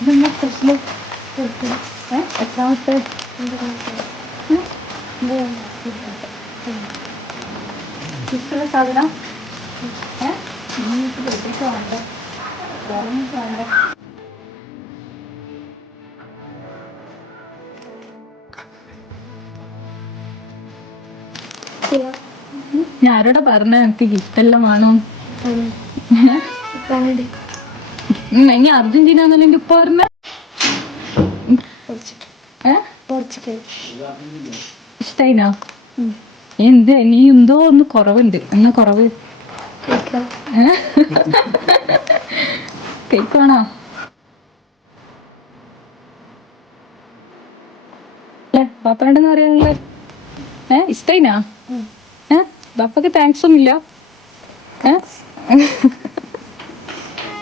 ഇതെന്താ സ്പെഷ്യല്? എത്രാമത്തെ? ഇഷ്ടമുള്ള സാധനം വേണ്ട വേണ്ട. ഞാരോടാ പറഞ്ഞ എനിക്ക് ഗിഫ്റ്റെല്ലാം വേണം. ഇനി അർജന്റീന എന്നല്ല ഉപ്പ പറഞ്ഞ. ഇഷ്ടായിനോ? എന്ത് നീ എന്തോ ഒന്ന് കുറവുണ്ട്. എന്നാ കുറവ്? കേക്ക് വേണോ? ബാപ്പാണ്ടെന്ന് പറയാ നിങ്ങള്. ഇഷ്ടായിനാ? ബാപ്പക്ക് താങ്ക്സ് ഒന്നുമില്ല.